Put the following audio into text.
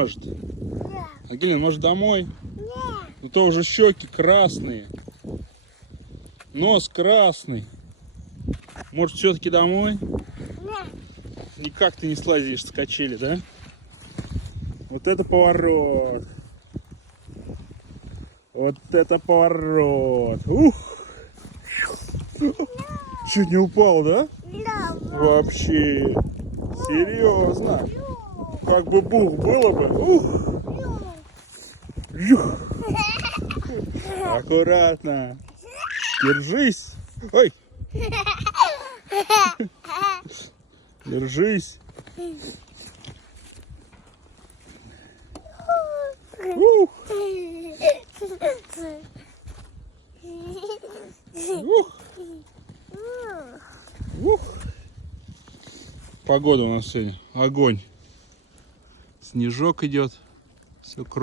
Может? Ангелина, может домой? Ну то уже щеки красные. Нос красный. Может все-таки домой? Никак ты не слазишь с качели, да? Вот это поворот. Вот это поворот. Ух! Чуть не упал, да? Вообще. Серьезно. Как бы бух было бы. Ух! Аккуратно. Держись. Ой. Держись. Ух. Ух. Ух. Погода у нас сегодня огонь. Снежок идет. Все круто.